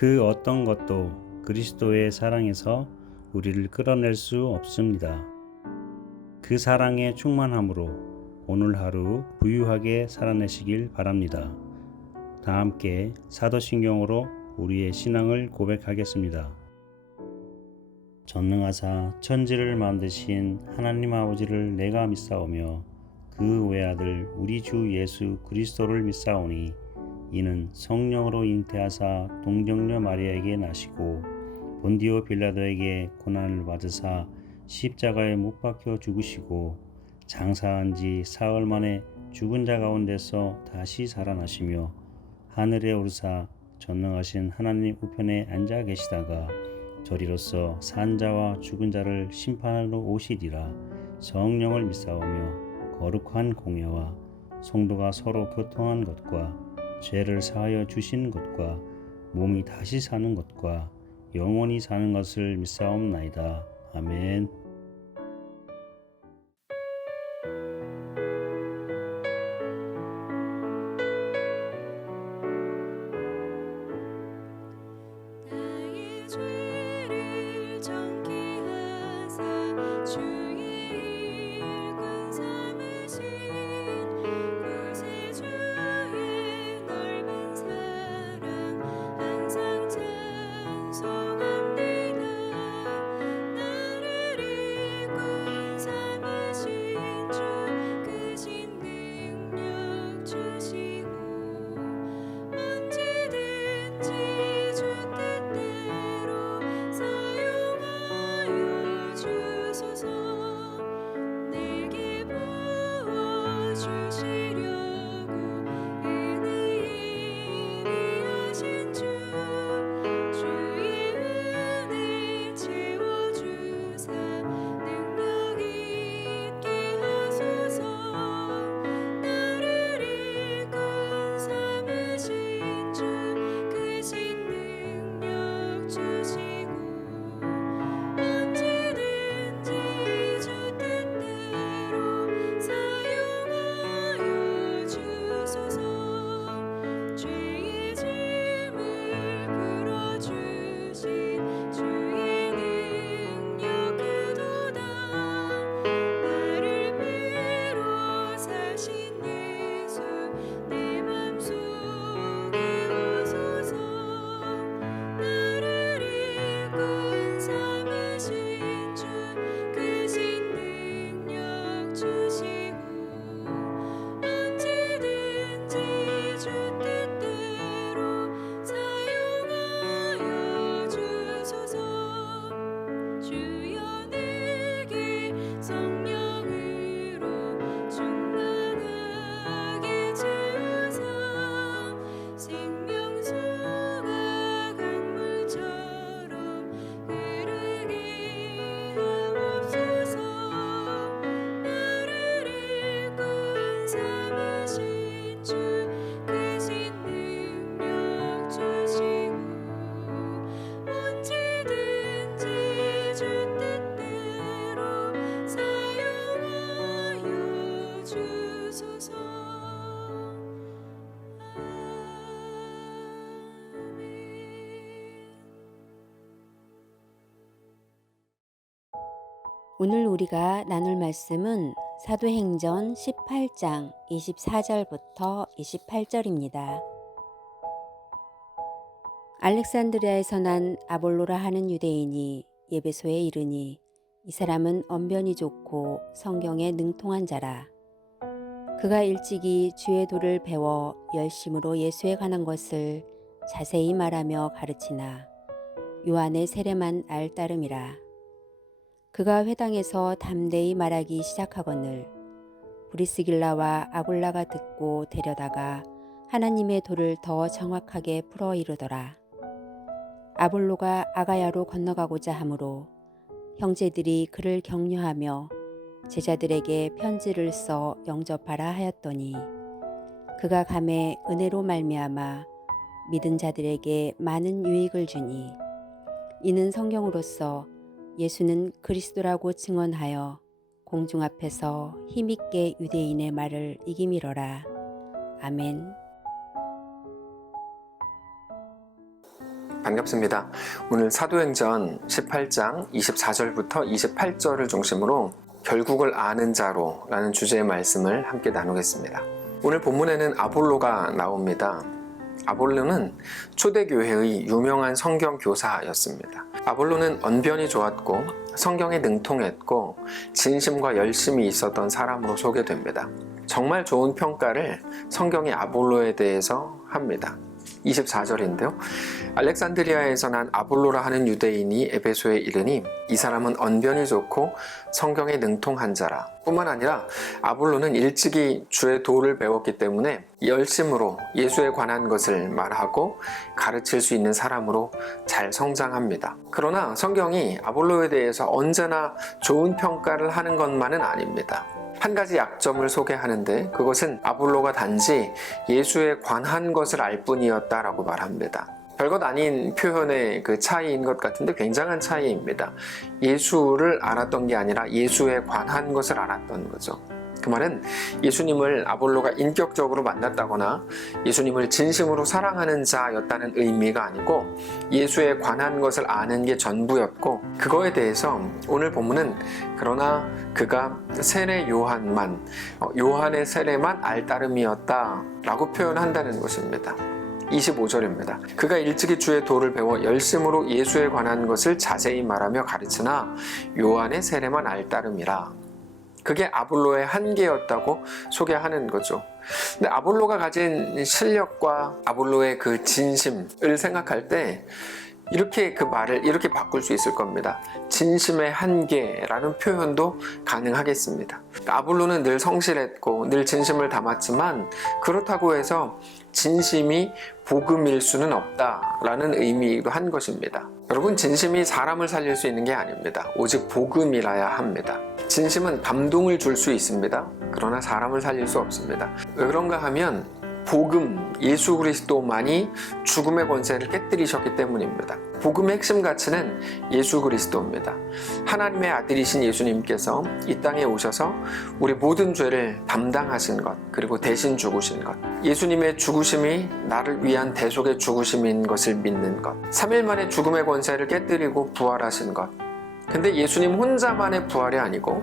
그 어떤 것도 그리스도의 사랑에서 우리를 끌어낼 수 없습니다. 그 사랑의 충만함으로 오늘 하루 부유하게 살아내시길 바랍니다. 다 함께 사도신경으로 우리의 신앙을 고백하겠습니다. 전능하사 천지를 만드신 하나님 아버지를 내가 믿사오며 그 외아들 우리 주 예수 그리스도를 믿사오니 이는 성령으로 잉태하사 동정녀 마리아에게 나시고 본디오 빌라도에게 고난을 받으사 십자가에 못 박혀 죽으시고 장사한 지 사흘 만에 죽은 자 가운데서 다시 살아나시며 하늘에 오르사 전능하신 하나님 우편에 앉아 계시다가 저리로서 산 자와 죽은 자를 심판하러 오시리라. 성령을 믿사오며 거룩한 공예와 성도가 서로 교통한 것과 죄를 사하여 주신 것과 몸이 다시 사는 것과 영원히 사는 것을 믿사옵나이다. 아멘. 나의 죄를 정케하사 주의 일꾼 삼으신 구세주의 넓은 사랑 항상 찬송합니다. 나를 일꾼 삼으신 주 크신 능력 주시고 언제든지 주 뜻대로 사용하여 주소서. 내게 부어주시려고 은혜에 일하신 주 주의 은혜 채워주사 능력 있게 하소서. 나를 일꾼 삼으신 주 크신 능력 주시고 언제든지 주 뜻대로 사용하여 주소서. 죄의 짐을 풀어주신 주의 능력 그도다. 나를 비로 사신 예수 내 맘속에 오소서. 나를 일꾼 삼으신 주 크신 능력 주시고 언제든지 주 뜻대로 사용하여 주소서. 주여 내게 성령으로 충만하게 채우사 생명수가 강물처럼 흐르게 하옵소서. 나를 일꾼 삼으신 주 크신 능력 주시고 언제든지 주 뜻대로 사용하여 주소서. 오늘 우리가 나눌 말씀은 사도행전 18장 24절부터 28절입니다. 알렉산드리아에서 난 아볼로라 하는 유대인이 예배소에 이르니 이 사람은 언변이 좋고 성경에 능통한 자라. 그가 일찍이 주의 도를 배워 열심으로 예수에 관한 것을 자세히 말하며 가르치나 요한의 세례만 알 따름이라. 그가 회당에서 담대히 말하기 시작하거늘 브리스길라와 아굴라가 듣고 데려다가 하나님의 도를 더 정확하게 풀어 이르더라. 아볼로가 아가야로 건너가고자 하므로 형제들이 그를 격려하며 제자들에게 편지를 써 영접하라 하였더니 그가 감에 은혜로 말미암아 믿은 자들에게 많은 유익을 주니 이는 성경으로서 예수는 그리스도라고 증언하여 공중 앞에서 힘있게 유대인의 말을 이기미러라. 아멘. 반갑습니다. 오늘 사도행전 18장 24절부터 28절을 중심으로 결국을 아는 자로 라는 주제의 말씀을 함께 나누겠습니다. 오늘 본문에는 아볼로가 나옵니다. 아볼로는 초대교회의 유명한 성경 교사였습니다. 아볼로는 언변이 좋았고 성경에 능통했고 진심과 열심이 있었던 사람으로 소개됩니다. 정말 좋은 평가를 성경이 아볼로에 대해서 합니다. 24절인데요. 알렉산드리아에서 난 아볼로라 하는 유대인이 에베소에 이르니 이 사람은 언변이 좋고 성경에 능통한 자라. 뿐만 아니라 아볼로는 일찍이 주의 도를 배웠기 때문에 열심으로 예수에 관한 것을 말하고 가르칠 수 있는 사람으로 잘 성장합니다. 그러나 성경이 아볼로에 대해서 언제나 좋은 평가를 하는 것만은 아닙니다. 한 가지 약점을 소개하는데 그것은 아볼로가 단지 예수에 관한 것을 알 뿐이었다라고 말합니다. 별것 아닌 표현의 그 차이인 것 같은데 굉장한 차이입니다. 예수를 알았던 게 아니라 예수에 관한 것을 알았던 거죠. 그 말은 예수님을 아볼로가 인격적으로 만났다거나 예수님을 진심으로 사랑하는 자였다는 의미가 아니고 예수에 관한 것을 아는 게 전부였고, 그거에 대해서 오늘 본문은 그러나 그가 세례 요한의 세례만 알 따름이었다 라고 표현한다는 것입니다. 25절입니다. 그가 일찍이 주의 도를 배워 열심으로 예수에 관한 것을 자세히 말하며 가르치나 요한의 세례만 알 따름이라. 그게 아볼로의 한계였다고 소개하는 거죠. 근데 아볼로가 가진 실력과 아볼로의 그 진심을 생각할 때 이렇게 그 말을 이렇게 바꿀 수 있을 겁니다. 진심의 한계라는 표현도 가능하겠습니다. 아볼로는 늘 성실했고 늘 진심을 담았지만 그렇다고 해서 진심이 복음일 수는 없다라는 의미이기도 한 것입니다. 여러분, 진심이 사람을 살릴 수 있는 게 아닙니다. 오직 복음이라야 합니다. 진심은 감동을 줄 수 있습니다. 그러나 사람을 살릴 수 없습니다. 왜 그런가 하면 복음, 예수 그리스도만이 죽음의 권세를 깨뜨리셨기 때문입니다. 복음의 핵심 가치는 예수 그리스도입니다. 하나님의 아들이신 예수님께서 이 땅에 오셔서 우리 모든 죄를 담당하신 것, 그리고 대신 죽으신 것, 예수님의 죽으심이 나를 위한 대속의 죽으심인 것을 믿는 것, 3일 만에 죽음의 권세를 깨뜨리고 부활하신 것. 근데 예수님 혼자만의 부활이 아니고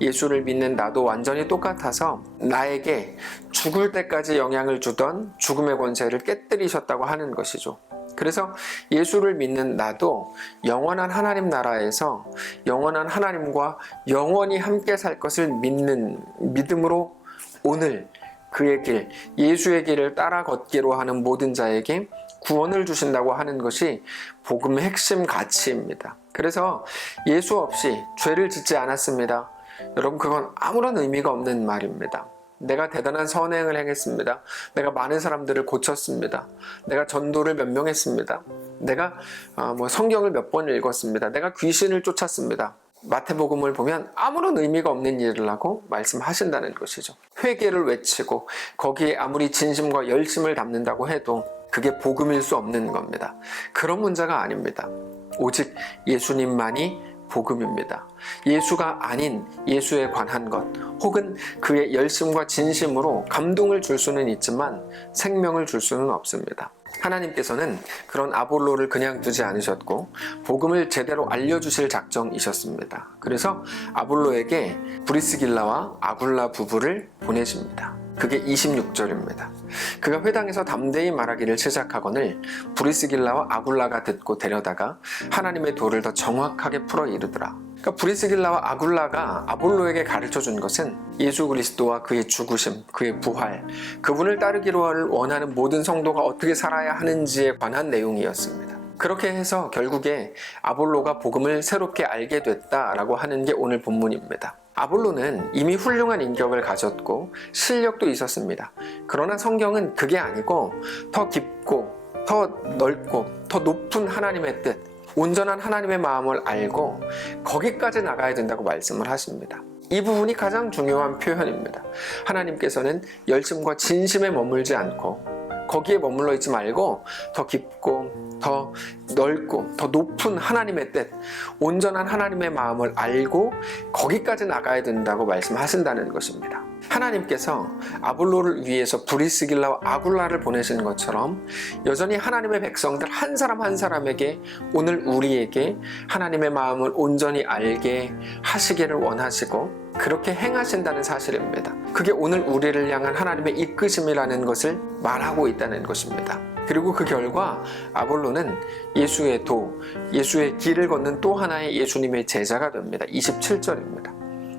예수를 믿는 나도 완전히 똑같아서 나에게 죽을 때까지 영향을 주던 죽음의 권세를 깨뜨리셨다고 하는 것이죠. 그래서 예수를 믿는 나도 영원한 하나님 나라에서 영원한 하나님과 영원히 함께 살 것을 믿는 믿음으로 오늘 그의 길, 예수의 길을 따라 걷기로 하는 모든 자에게 구원을 주신다고 하는 것이 복음의 핵심 가치입니다. 그래서 예수 없이 죄를 짓지 않았습니다. 여러분, 그건 아무런 의미가 없는 말입니다. 내가 대단한 선행을 행했습니다. 내가 많은 사람들을 고쳤습니다. 내가 전도를 몇 명 했습니다. 내가 성경을 몇 번 읽었습니다. 내가 귀신을 쫓았습니다. 마태복음을 보면 아무런 의미가 없는 일을 하고 말씀하신다는 것이죠. 회개를 외치고 거기에 아무리 진심과 열심을 담는다고 해도 그게 복음일 수 없는 겁니다. 그런 문제가 아닙니다. 오직 예수님만이 복음입니다. 예수가 아닌 예수에 관한 것, 혹은 그의 열심과 진심으로 감동을 줄 수는 있지만 생명을 줄 수는 없습니다. 하나님께서는 그런 아볼로를 그냥 두지 않으셨고 복음을 제대로 알려주실 작정이셨습니다. 그래서 아볼로에게 브리스길라와 아굴라 부부를 보내십니다. 그게 26절입니다. 그가 회당에서 담대히 말하기를 시작하거늘 브리스길라와 아굴라가 듣고 데려다가 하나님의 도를 더 정확하게 풀어 이르더라. 그러니까 브리스길라와 아굴라가 아볼로에게 가르쳐 준 것은 예수 그리스도와 그의 죽으심, 그의 부활, 그분을 따르기를 원하는 모든 성도가 어떻게 살아야 하는지에 관한 내용이었습니다. 그렇게 해서 결국에 아볼로가 복음을 새롭게 알게 됐다라고 하는 게 오늘 본문입니다. 아볼로는 이미 훌륭한 인격을 가졌고 실력도 있었습니다. 그러나 성경은 그게 아니고 더 깊고 더 넓고 더 높은 하나님의 뜻, 온전한 하나님의 마음을 알고 거기까지 나가야 된다고 말씀을 하십니다. 이 부분이 가장 중요한 표현입니다. 하나님께서는 열심과 진심에 머물지 않고 거기에 머물러 있지 말고 더 깊고 더 넓고 더 높은 하나님의 뜻, 온전한 하나님의 마음을 알고 거기까지 나가야 된다고 말씀하신다는 것입니다. 하나님께서 아볼로를 위해서 브리스길라와 아굴라를 보내신 것처럼 여전히 하나님의 백성들 한 사람 한 사람에게 오늘 우리에게 하나님의 마음을 온전히 알게 하시기를 원하시고 그렇게 행하신다는 사실입니다. 그게 오늘 우리를 향한 하나님의 이끄심이라는 것을 말하고 있다는 것입니다. 그리고 그 결과 아볼로는 예수의 예수의 길을 걷는 또 하나의 예수님의 제자가 됩니다. 27절입니다.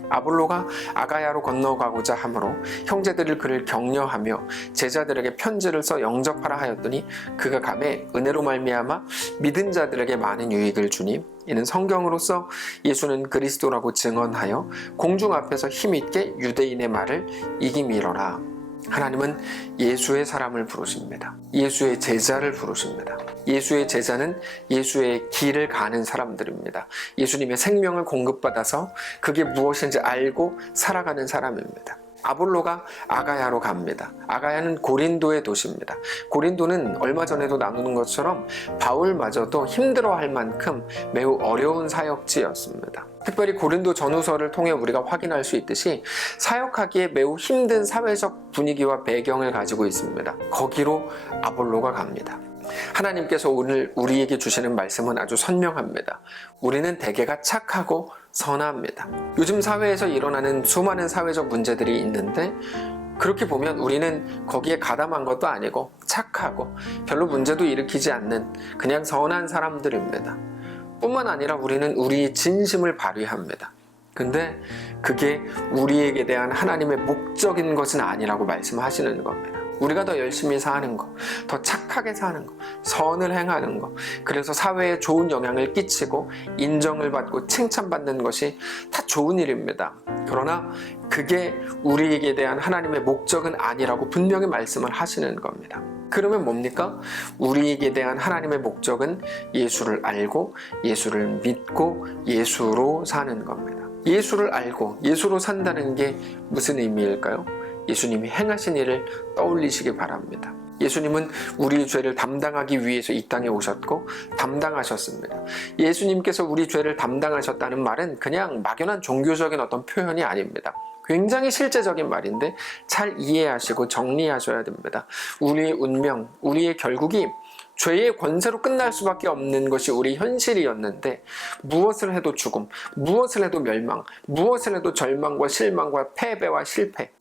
아볼로가 아가야로 건너가고자 하므로 형제들을 그를 격려하며 제자들에게 편지를 써 영접하라 하였더니 그가 가매 은혜로 말미암아 믿은 자들에게 많은 유익을 주니 이는 성경으로서 예수는 그리스도라고 증언하여 공중 앞에서 힘있게 유대인의 말을 이기미러라. 하나님은 예수의 사람을 부르십니다. 예수의 제자를 부르십니다. 예수의 제자는 예수의 길을 가는 사람들입니다. 예수님의 생명을 공급받아서 그게 무엇인지 알고 살아가는 사람입니다. 아볼로가 아가야로 갑니다. 아가야는 고린도의 도시입니다. 고린도는 얼마 전에도 나누는 것처럼 바울마저도 힘들어할 만큼 매우 어려운 사역지였습니다. 특별히 고린도 전후서를 통해 우리가 확인할 수 있듯이 사역하기에 매우 힘든 사회적 분위기와 배경을 가지고 있습니다. 거기로 아볼로가 갑니다. 하나님께서 오늘 우리에게 주시는 말씀은 아주 선명합니다. 우리는 대개가 착하고 선합니다. 요즘 사회에서 일어나는 수많은 사회적 문제들이 있는데 그렇게 보면 우리는 거기에 가담한 것도 아니고 착하고 별로 문제도 일으키지 않는 그냥 선한 사람들입니다. 뿐만 아니라 우리는 우리의 진심을 발휘합니다. 근데 그게 우리에게 대한 하나님의 목적인 것은 아니라고 말씀하시는 겁니다. 우리가 더 열심히 사는 거, 더 착하게 사는 거, 선을 행하는 거, 그래서 사회에 좋은 영향을 끼치고 인정을 받고 칭찬받는 것이 다 좋은 일입니다. 그러나 그게 우리에게 대한 하나님의 목적은 아니라고 분명히 말씀을 하시는 겁니다. 그러면 뭡니까? 우리에게 대한 하나님의 목적은 예수를 알고 예수를 믿고 예수로 사는 겁니다. 예수를 알고 예수로 산다는 게 무슨 의미일까요? 예수님이 행하신 일을 떠올리시기 바랍니다. 예수님은 우리의 죄를 담당하기 위해서 이 땅에 오셨고 담당하셨습니다. 예수님께서 우리 죄를 담당하셨다는 말은 그냥 막연한 종교적인 어떤 표현이 아닙니다. 굉장히 실제적인 말인데 잘 이해하시고 정리하셔야 됩니다. 우리의 운명, 우리의 결국이 죄의 권세로 끝날 수밖에 없는 것이 우리 현실이었는데 무엇을 해도 죽음, 무엇을 해도 멸망, 무엇을 해도 절망과 실망과 패배와 실패,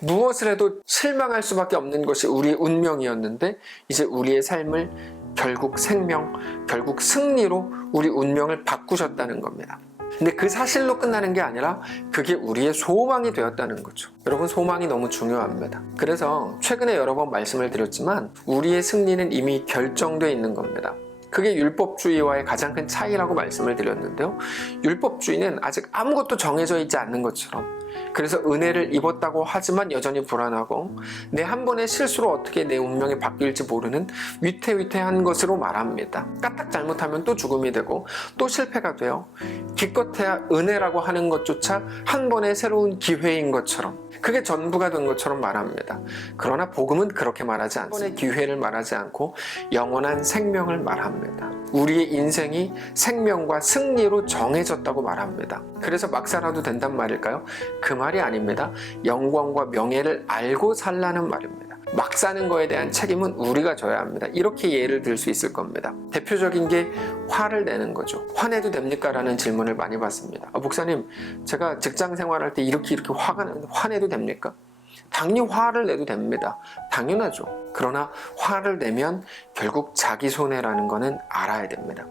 무엇을 해도 실망할 수밖에 없는 것이 우리의 운명이었는데 이제 우리의 삶을 결국 생명, 결국 승리로 우리 운명을 바꾸셨다는 겁니다. 근데 그 사실로 끝나는 게 아니라 그게 우리의 소망이 되었다는 거죠. 여러분, 소망이 너무 중요합니다. 그래서 최근에 여러 번 말씀을 드렸지만 우리의 승리는 이미 결정되어 있는 겁니다. 그게 율법주의와의 가장 큰 차이라고 말씀을 드렸는데요. 율법주의는 아직 아무것도 정해져 있지 않는 것처럼, 그래서 은혜를 입었다고 하지만 여전히 불안하고 내 한 번의 실수로 어떻게 내 운명이 바뀔지 모르는 위태위태한 것으로 말합니다. 까딱 잘못하면 또 죽음이 되고 또 실패가 돼요. 기껏해야 은혜라고 하는 것조차 한 번의 새로운 기회인 것처럼, 그게 전부가 된 것처럼 말합니다. 그러나 복음은 그렇게 말하지 않습니다. 한 번의 기회를 말하지 않고 영원한 생명을 말합니다. 우리의 인생이 생명과 승리로 정해졌다고 말합니다. 그래서 막 살아도 된단 말일까요? 그 말이 아닙니다. 영광과 명예를 알고 살라는 말입니다. 막 사는 거에 대한 책임은 우리가 져야 합니다. 이렇게 예를 들 수 있을 겁니다. 대표적인 게 화를 내는 거죠. 화내도 됩니까? 라는 질문을 많이 받습니다. 목사님, 제가 직장 생활할 때 이렇게 화가 나는데 화내도 됩니까? 당연히 화를 내도 됩니다. 당연하죠. 그러나 화를 내면 결국 자기 손해라는 거는 알아야 됩니다.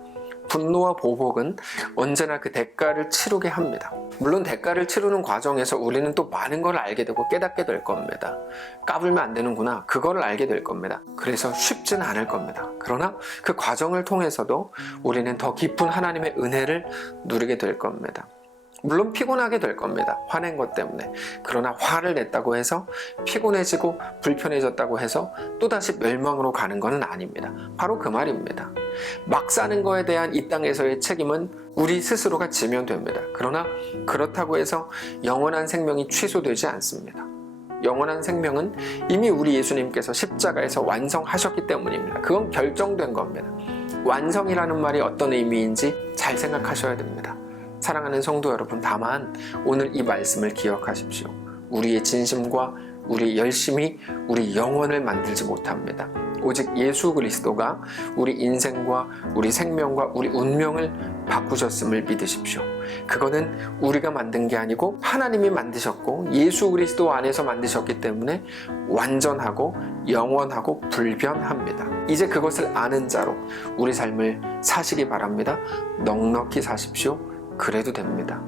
분노와 보복은 언제나 그 대가를 치르게 합니다. 물론 대가를 치르는 과정에서 우리는 또 많은 걸 알게 되고 깨닫게 될 겁니다. 까불면 안 되는구나, 그거를 알게 될 겁니다. 그래서 쉽진 않을 겁니다. 그러나 그 과정을 통해서도 우리는 더 깊은 하나님의 은혜를 누리게 될 겁니다. 물론 피곤하게 될 겁니다. 화낸 것 때문에. 그러나 화를 냈다고 해서 피곤해지고 불편해졌다고 해서 또다시 멸망으로 가는 것은 아닙니다. 바로 그 말입니다. 막 사는 거에 대한 이 땅에서의 책임은 우리 스스로가 지면 됩니다. 그러나 그렇다고 해서 영원한 생명이 취소되지 않습니다. 영원한 생명은 이미 우리 예수님께서 십자가에서 완성하셨기 때문입니다. 그건 결정된 겁니다. 완성이라는 말이 어떤 의미인지 잘 생각하셔야 됩니다. 사랑하는 성도 여러분, 다만 오늘 이 말씀을 기억하십시오. 우리의 진심과 우리의 열심이 우리 영혼을 만들지 못합니다. 오직 예수 그리스도가 우리 인생과 우리 생명과 우리 운명을 바꾸셨음을 믿으십시오. 그거는 우리가 만든 게 아니고 하나님이 만드셨고 예수 그리스도 안에서 만드셨기 때문에 완전하고 영원하고 불변합니다. 이제 그것을 아는 자로 우리 삶을 사시기 바랍니다. 넉넉히 사십시오. 그래도 됩니다.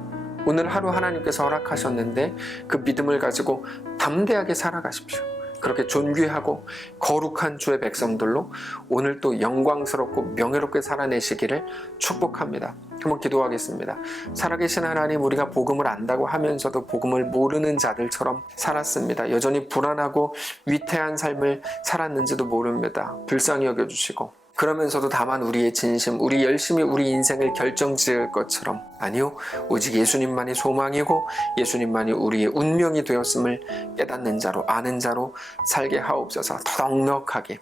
오늘 하루 하나님께서 허락하셨는데 그 믿음을 가지고 담대하게 살아가십시오. 그렇게 존귀하고 거룩한 주의 백성들로 오늘 또 영광스럽고 명예롭게 살아내시기를 축복합니다. 한번 기도하겠습니다. 살아계신 하나님, 우리가 복음을 안다고 하면서도 복음을 모르는 자들처럼 살았습니다. 여전히 불안하고 위태한 삶을 살았는지도 모릅니다. 불쌍히 여겨주시고 그러면서도 다만 우리의 진심, 우리 열심히 우리 인생을 결정지을 것처럼, 아니요, 오직 예수님만이 소망이고 예수님만이 우리의 운명이 되었음을 깨닫는 자로, 아는 자로 살게 하옵소서. 더 넉넉하게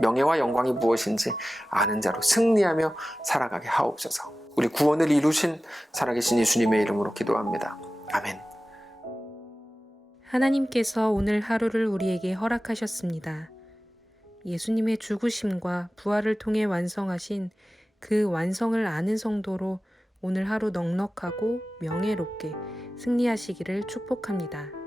명예와 영광이 무엇인지 아는 자로 승리하며 살아가게 하옵소서. 우리 구원을 이루신 살아계신 예수님의 이름으로 기도합니다. 아멘. 하나님께서 오늘 하루를 우리에게 허락하셨습니다. 예수님의 죽으심과 부활을 통해 완성하신 그 완성을 아는 성도로 오늘 하루 넉넉하고 명예롭게 승리하시기를 축복합니다.